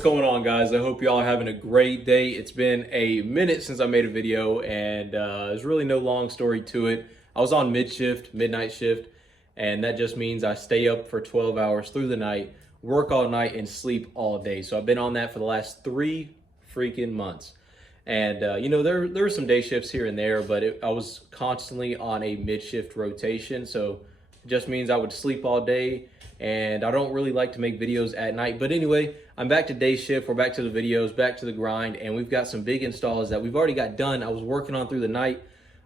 What's going on, guys? I hope y'all are having a great day. It's been a minute since I made a video, and there's really no long story to it. I was on midnight shift, and that just means I stay up for 12 hours through the night, work all night, and sleep all day. So I've been on that for the last 3 freaking months. And you know, there were some day shifts here and there, but I was constantly on a mid-shift rotation, so it just means I would sleep all day, and I don't really like to make videos at night. But anyway, I'm back to day shift. We're back to the videos, back to the grind, and we've got some big installs that we've already got done. I was working on through the night.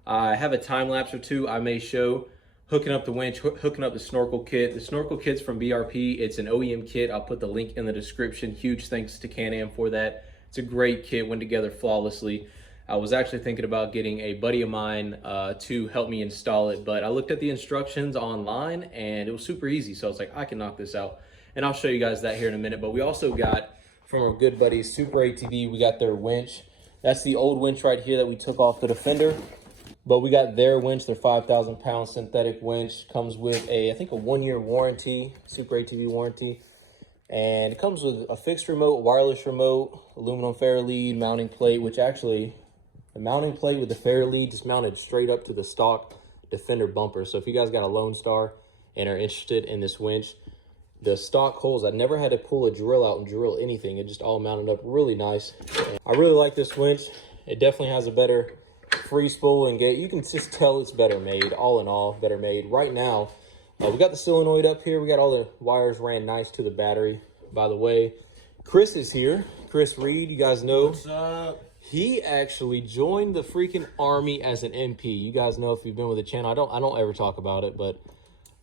I have a time lapse or two I may show, hooking up the winch, hooking up the snorkel kit. The snorkel kit's from BRP. It's an OEM kit. I'll put the link in the description. Huge thanks to Canam for that. It's a great kit, went together flawlessly. I was actually thinking about getting a buddy of mine to help me install it, but I looked at the instructions online and it was super easy. So I was like, I can knock this out. And I'll show you guys that here in a minute. But we also got, from our good buddies, Super ATV, we got their winch. That's the old winch right here that we took off the Defender. But we got their winch, their 5,000 pound synthetic winch. Comes with I think a 1-year warranty, Super ATV warranty. And it comes with a fixed remote, wireless remote, aluminum fair lead, mounting plate, which actually, the mounting plate with the fair lead just mounted straight up to the stock Defender bumper. So if you guys got a Lone Star and are interested in this winch, the stock holes, I never had to pull a drill out and drill anything. It just all mounted up really nice. And I really like this winch. It definitely has a better free spool and gate. You can just tell it's better made. All in all, better made. Right now, we got the solenoid up here. We got all the wires ran nice to the battery. By the way, Chris is here. Chris Reed, you guys know. What's up? He actually joined the freaking Army as an MP. You guys know if you've been with the channel. I don't ever talk about it, but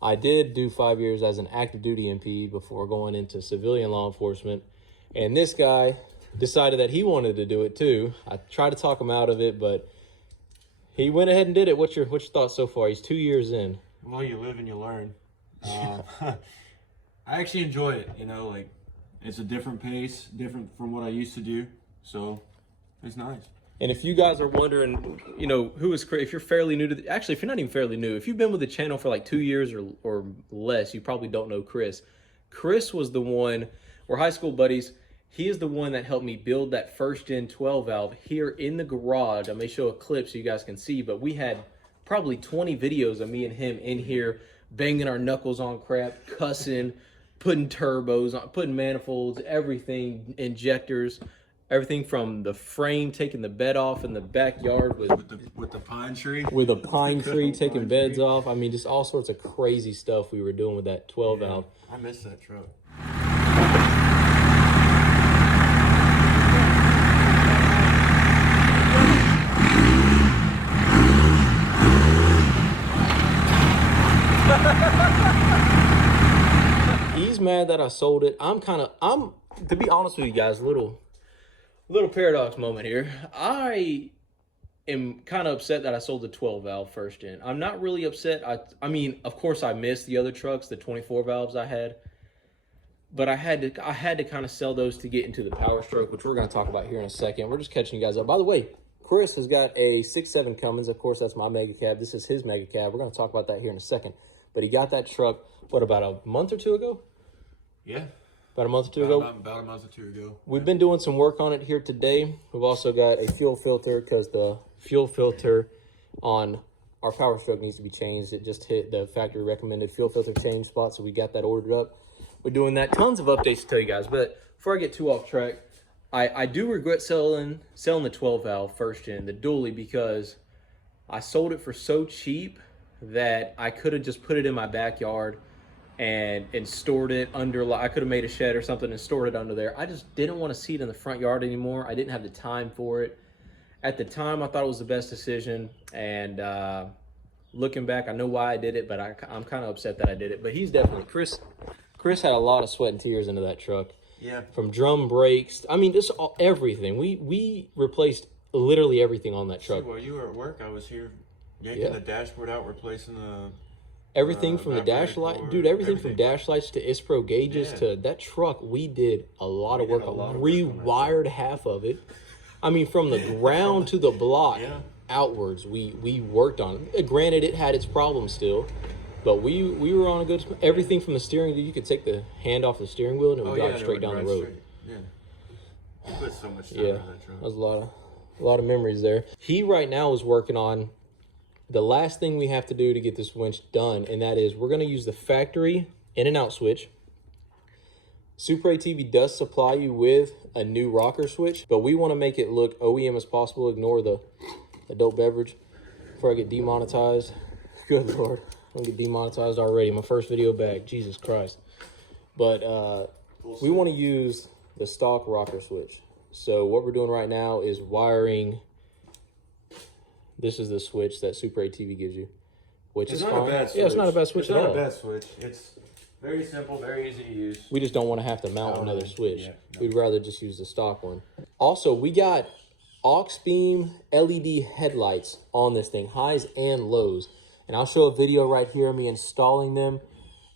I did do 5 years as an active duty MP before going into civilian law enforcement. And this guy decided that he wanted to do it too. I tried to talk him out of it, but he went ahead and did it. What's your thoughts so far? He's 2 years in. Well, you live and you learn. I actually enjoy it. You know, like, it's a different pace, different from what I used to do. So it's nice. And if you guys are wondering, you know, who is Chris, if you're fairly new to actually, if you're not even fairly new, if you've been with the channel for like 2 years or less, you probably don't know Chris. Chris was the one, we're high school buddies. He is the one that helped me build that first gen 12 valve here in the garage. I may show a clip so you guys can see, but we had probably 20 videos of me and him in here banging our knuckles on crap, cussing, putting turbos on, putting manifolds, everything, injectors, everything from the frame, taking the bed off in the backyard with the pine tree. With a pine tree, taking beds off. I mean, just all sorts of crazy stuff we were doing with that 12 valve. I miss that truck. He's mad that I sold it. I'm to be honest with you guys, little ParoDoXz moment here. I am kind of upset that I sold the 12 valve first gen. I'm not really upset. I mean, of course I missed the other trucks, the 24 valves I had, but I had to kind of sell those to get into the Power Stroke, which we're going to talk about here in a second. We're just catching you guys up. By the way, Chris has got a 6.7 Cummins. Of course, that's my mega cab. This is his mega cab. We're going to talk about that here in a second. But he got that truck, what, about a month or two ago? Yeah. About a month or two ago? About a month or two ago. We've been doing some work on it here today. We've also got a fuel filter because the fuel filter on our Power Stroke needs to be changed. It just hit the factory recommended fuel filter change spot, so we got that ordered up. We're doing that. Tons of updates to tell you guys. But before I get too off track, I do regret selling the 12 valve first gen, the dually, because I sold it for so cheap that I could have just put it in my backyard and stored it under, I could have made a shed or something and stored it under there. I just didn't want to see it in the front yard anymore. I didn't have the time for it. At the time, I thought it was the best decision. And looking back, I know why I did it, but I'm kind of upset that I did it. But he's definitely, Chris had a lot of sweat and tears into that truck. Yeah. From drum brakes, I mean, just everything. We replaced literally everything on that truck. See, while you were at work, I was here yanking the dashboard out, replacing the everything from the dash light, dude. Everything from dash lights to ISPRO gauges to that truck. We did a lot of work. Rewired half of it. I mean, from the ground to the block outwards, we worked on it. Granted, it had its problems still, But we were on a good, everything from the steering, you could take the hand off the steering wheel and it would drive straight down the road. Yeah. You put so much time Yeah, in that truck. that was a lot of memories there. He right now is working on the last thing we have to do to get this winch done, and that is we're going to use the factory in and out switch. Super ATV does supply you with a new rocker switch, but we want to make it look OEM as possible. Ignore the adult beverage before I get demonetized. Good Lord, I'm going to get demonetized already. My first video back, Jesus Christ. But we want to use the stock rocker switch. So what we're doing right now is wiring. This is the switch that Super ATV gives you, which is fine. Yeah, it's not a bad switch at all. It's not a bad switch. It's very simple, very easy to use. We just don't want to have to mount another switch. Yeah, no. We'd rather just use the stock one. Also, we got Auxbeam LED headlights on this thing, highs and lows. And I'll show a video right here of me installing them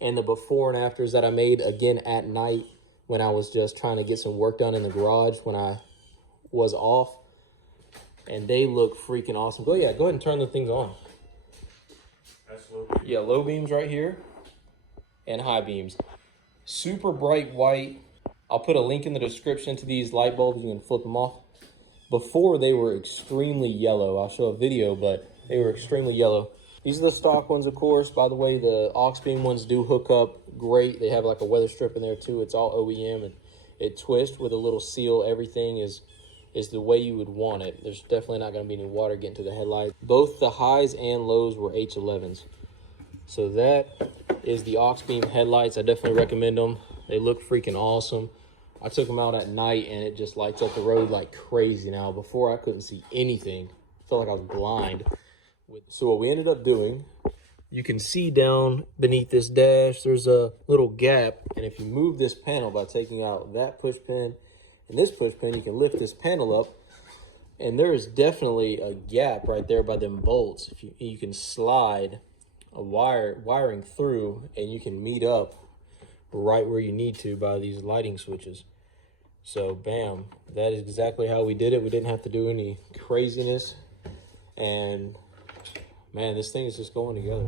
and the before and afters that I made again at night when I was just trying to get some work done in the garage when I was off. And they look freaking awesome. Go ahead and turn the things on. That's low beam. Yeah, low beams right here and high beams. Super bright white. I'll put a link in the description to these light bulbs. You can flip them off. Before they were extremely yellow. I'll show a video, but they were extremely yellow. These are the stock ones, of course. By the way, the Auxbeam ones do hook up great. They have like a weather strip in there too. It's all OEM and it twists with a little seal. Everything is the way you would want it. There's definitely not going to be any water getting to the headlight. Both the highs and lows were H11s. So that is the Auxbeam headlights. I definitely recommend them. They look freaking awesome. I took them out at night and it just lights up the road like crazy now. Before I couldn't see anything. I felt like I was blind. So what we ended up doing, you can see down beneath this dash, there's a little gap. And if you move this panel by taking out that push pin and this push pin, you can lift this panel up. And there is definitely a gap right there by them bolts. If you can slide a wiring through and you can meet up right where you need to by these lighting switches. So bam, that is exactly how we did it. We didn't have to do any craziness. And man, this thing is just going together.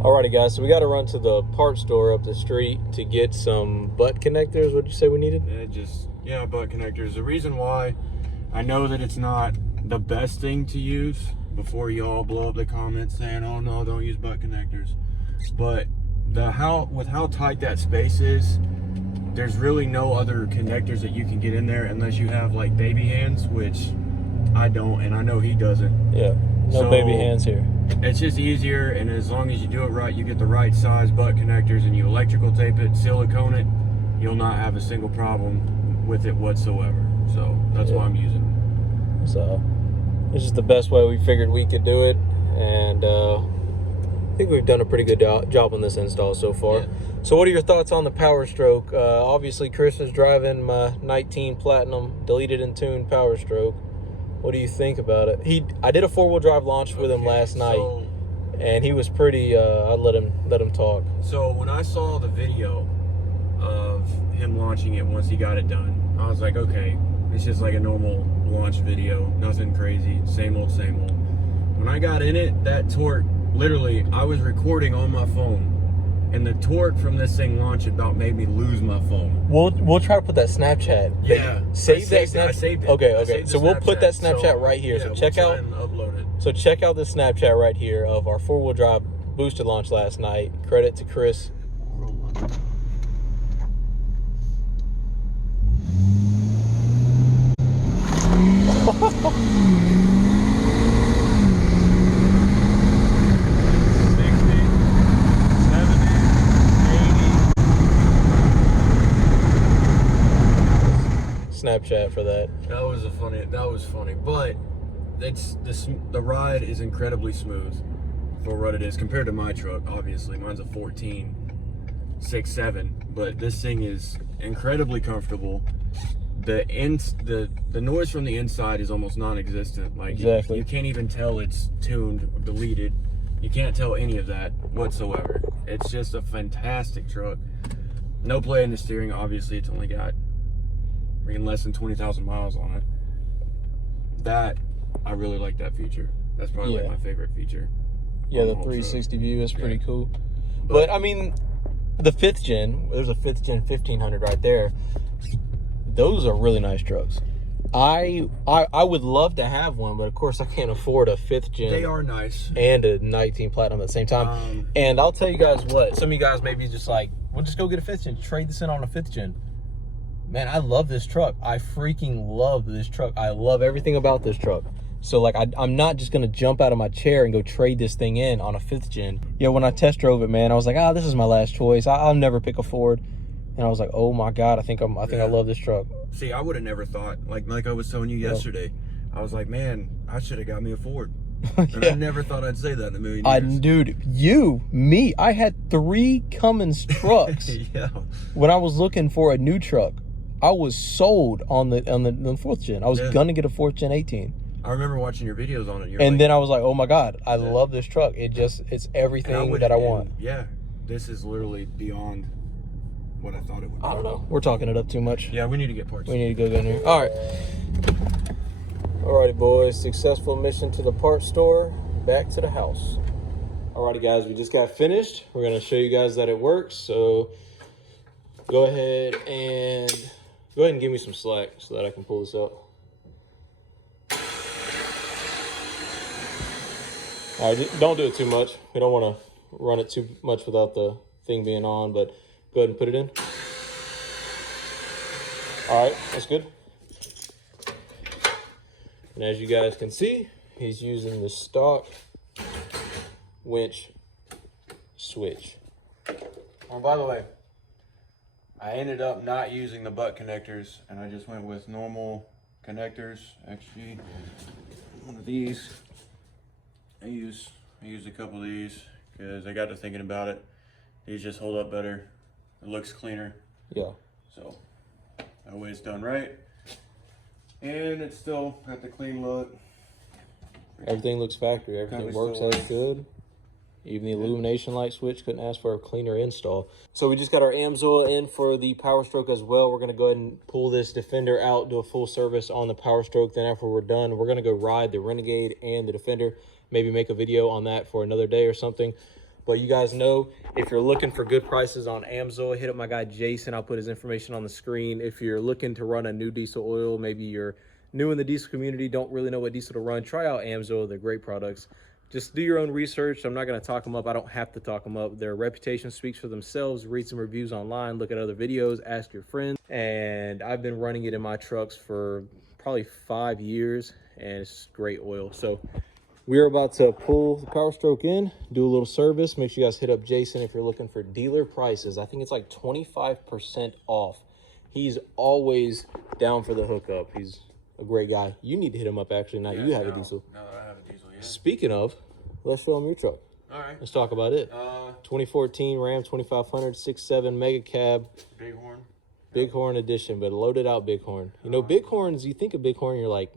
Alrighty guys, so we got to run to the parts store up the street to get some butt connectors. What'd you say we needed? Yeah, butt connectors. The reason why I know that it's not the best thing to use, before you all blow up the comments saying, oh no, don't use butt connectors. But with how tight that space is, there's really no other connectors that you can get in there unless you have like baby hands, which I don't, and I know he doesn't. Yeah, no baby hands here. It's just easier, and as long as you do it right, you get the right size butt connectors and you electrical tape it, silicone it, you'll not have a single problem with it whatsoever. So that's why I'm using it. So this is the best way we figured we could do it, and I think we've done a pretty good job on this install so far. Yeah. So what are your thoughts on the Power Stroke? Obviously Chris is driving my 19 Platinum deleted and tuned Power Stroke. What do you think about it? I did a 4-wheel drive launch with him last night, and he was pretty. I let him talk. So when I saw the video of him launching it once he got it done, I was like, okay, it's just like a normal launch video, nothing crazy, same old, same old. When I got in it, that torque, literally, I was recording on my phone, and the torque from this thing launch about made me lose my phone. We'll try to put that Snapchat. Yeah, save that Snapchat. I saved it. Okay. So we'll put that Snapchat right here. Yeah, so check out and upload it. So check out this Snapchat right here of our 4-wheel drive booster launch last night. Credit to Chris. Snapchat for that. That was funny, but the ride is incredibly smooth for what it is compared to my truck. Obviously, mine's a 14.67, but this thing is incredibly comfortable. The noise from the inside is almost non-existent. Like exactly. You can't even tell it's tuned or deleted. You can't tell any of that whatsoever. It's just a fantastic truck. No play in the steering. Obviously, it's only got less than 20,000 miles on it. That, I really like that feature. That's probably like my favorite feature. Yeah, the 360 view is pretty cool. But I mean, the 5th gen, there's a 5th gen 1500 right there. those are really nice trucks. I would love to have one, but of course I can't afford a 5th gen. They are nice. And a 19 Platinum at the same time. And I'll tell you guys what, some of you guys may be just like, well, just go get a 5th gen, trade this in on a 5th gen. Man, I love this truck. I freaking love this truck. I love everything about this truck. So like, I'm not just gonna jump out of my chair and go trade this thing in on a 5th gen. Yeah, when I test drove it, man, I was like, this is my last choice. I'll never pick a Ford. And I was like, oh my God, I think I love this truck. See, I would have never thought, like I was telling you yesterday, I was like, man, I should have got me a Ford. And I never thought I'd say that in a million years. Dude, I had 3 Cummins trucks. Yeah. When I was looking for a new truck, I was sold on the 4th gen. I was gonna get a 4th gen 18. I remember watching your videos on it. And then I was like, oh my God, I love this truck. It's everything that I want. Yeah, this is literally beyond what I thought it would be. I don't know. We're talking it up too much. Yeah, we need to get parts. We need to go in here. All right. Alrighty, boys. Successful mission to the parts store. Back to the house. Alrighty, guys. We just got finished. We're going to show you guys that it works. So go ahead and give me some slack so that I can pull this up. All right, don't do it too much. We don't want to run it too much without the thing being on, but go ahead and put it in. All right, that's good. And as you guys can see, he's using the stock winch switch. Oh, by the way, I ended up not using the butt connectors, and I just went with normal connectors. Actually, one of these. I used a couple of these because I got to thinking about it. These just hold up better. It looks cleaner. Yeah. So that way it's done right. And it's still got the clean look. Everything looks factory. Everything works as good. Even the illumination light switch, couldn't ask for a cleaner install. So we just got our Amsoil in for the Power Stroke as well. We're going to go ahead and pull this Defender out, do a full service on the Power Stroke. Then after we're done, we're going to go ride the Renegade and the Defender. Maybe make a video on that for another day or something. But you guys know, if you're looking for good prices on Amsoil, hit up my guy Jason. I'll put his information on the screen. If you're looking to run a new diesel oil, maybe you're new in the diesel community, don't really know what diesel to run, try out Amsoil. They're great products. Just do your own research. I'm not going to talk them up. I don't have to talk them up. Their reputation speaks for themselves. Read some reviews online, look at other videos, ask your friends. And I've been running it in my trucks for probably 5 years, and it's great oil. So we're about to pull the Power Stroke in, do a little service. Make sure you guys hit up Jason if you're looking for dealer prices. I think it's like 25% off. He's always down for the hookup. He's a great guy. You need to hit him up, actually. Now you have a diesel. Now that I have a diesel, yeah. Speaking of, let's show him your truck. All right. Let's talk about it. 2014 Ram 2500 6.7 Mega Cab. Bighorn. Bighorn edition, but loaded out Bighorn. You know, Bighorns, you think of Bighorn, you're like,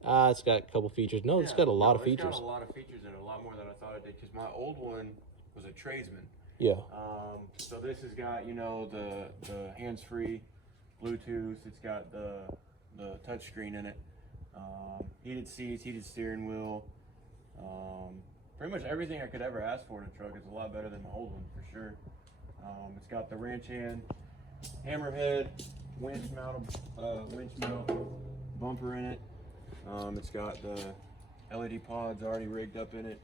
it's got a couple features. No, it's got a lot of features. It's got a lot of features and a lot more than I thought it did, because my old one was a tradesman. Yeah. So this has got, you know, the hands-free Bluetooth. It's got the touchscreen in it. Heated seats, heated steering wheel. Pretty much everything I could ever ask for in a truck. Is a lot better than my old one, for sure. It's got the ranch hand, hammerhead, winch mount bumper in it. It's got the LED pods already rigged up in it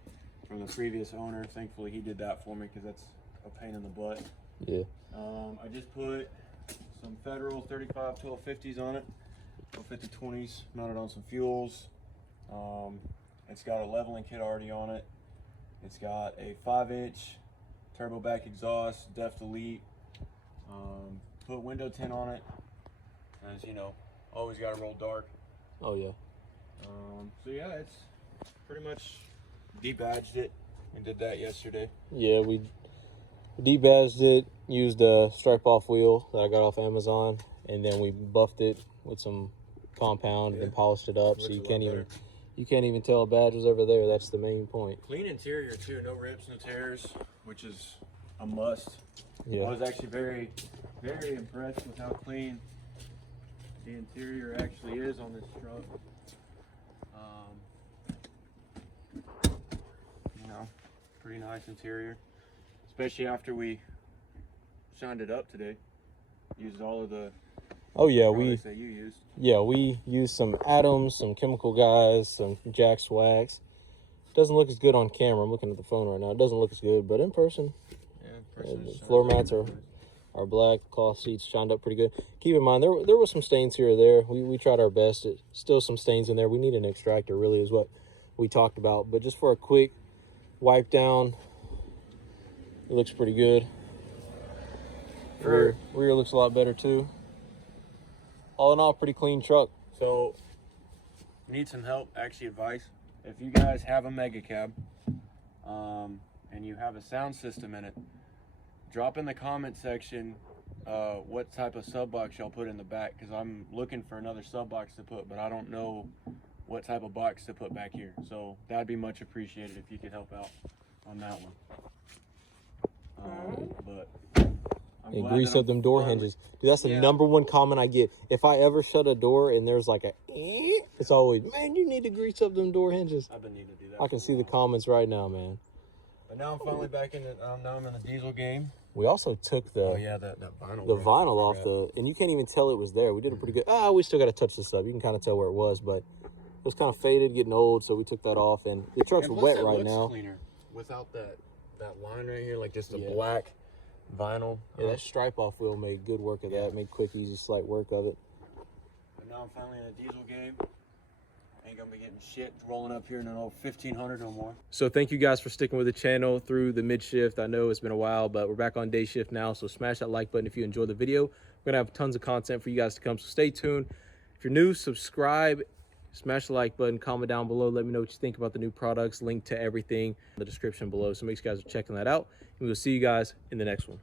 from the previous owner. Thankfully, he did that for me because that's a pain in the butt. Yeah. I just put some Federal 35 1250s on it, 1250-20s, mounted on some fuels. It's got a leveling kit already on it. It's got a 5-inch turbo back exhaust, Deft Elite. Put window tint on it, as you know, always got to roll dark. Oh yeah. So yeah, it's pretty much debadged it. We did that yesterday. Yeah, we debadged it, used a stripe off wheel that I got off Amazon, and then we buffed it with some compound and polished it up, so you can't even tell a badge was ever there. That's the main point. Clean interior too, no rips, no tears, which is a must. Yeah. I was actually very, very impressed with how clean the interior actually is on this truck. You know, pretty nice interior, especially after we shined it up today. Used all of the Oh yeah, Products that you used. we used some Atoms, some Chemical Guys, some Jack Swags. Doesn't look as good on camera. I'm looking at the phone right now. It doesn't look as good, but in person, the floor mats are black. Cloth seats shined up pretty good. Keep in mind, there was some stains here or there. We tried our best. It's still some stains in there. We need an extractor, really, is what we talked about. But just for a quick wipe down, it looks pretty good. Rear looks a lot better too. All in all, pretty clean truck. So, need some help, actually advice. If you guys have a mega cab and you have a sound system in it, drop in the comment section what type of sub box y'all put in the back, because I'm looking for another sub box to put, but I don't know what type of box to put back here. So that'd be much appreciated if you could help out on that one. But and grease up them door hinges. Dude, that's the #1 comment I get. If I ever shut a door and there's like a it's always, man, you need to grease up them door hinges. I've been needing to do that. I can see the comments right now, man. But now I'm finally back in it. Now I'm in the diesel game. We also took the that vinyl. The vinyl off and you can't even tell it was there. We did a pretty good. We still got to touch this up. You can kind of tell where it was, but it was kind of faded, getting old, so we took that off. And the truck's wet right now. Cleaner without that line right here, like just the black vinyl. Yeah, that stripe off wheel made good work of that. Made quick, easy, slight work of it. But now I'm finally in a diesel game. Ain't gonna be getting shit rolling up here in an old 1500 no more. So thank you guys for sticking with the channel through the mid shift. I know it's been a while, but we're back on day shift now. So smash that like button if you enjoyed the video. We're gonna have tons of content for you guys to come, so stay tuned. If you're new, subscribe, smash the like button, comment down below. Let me know what you think about the new products. Link to everything in the description below. So make sure you guys are checking that out. And we'll see you guys in the next one.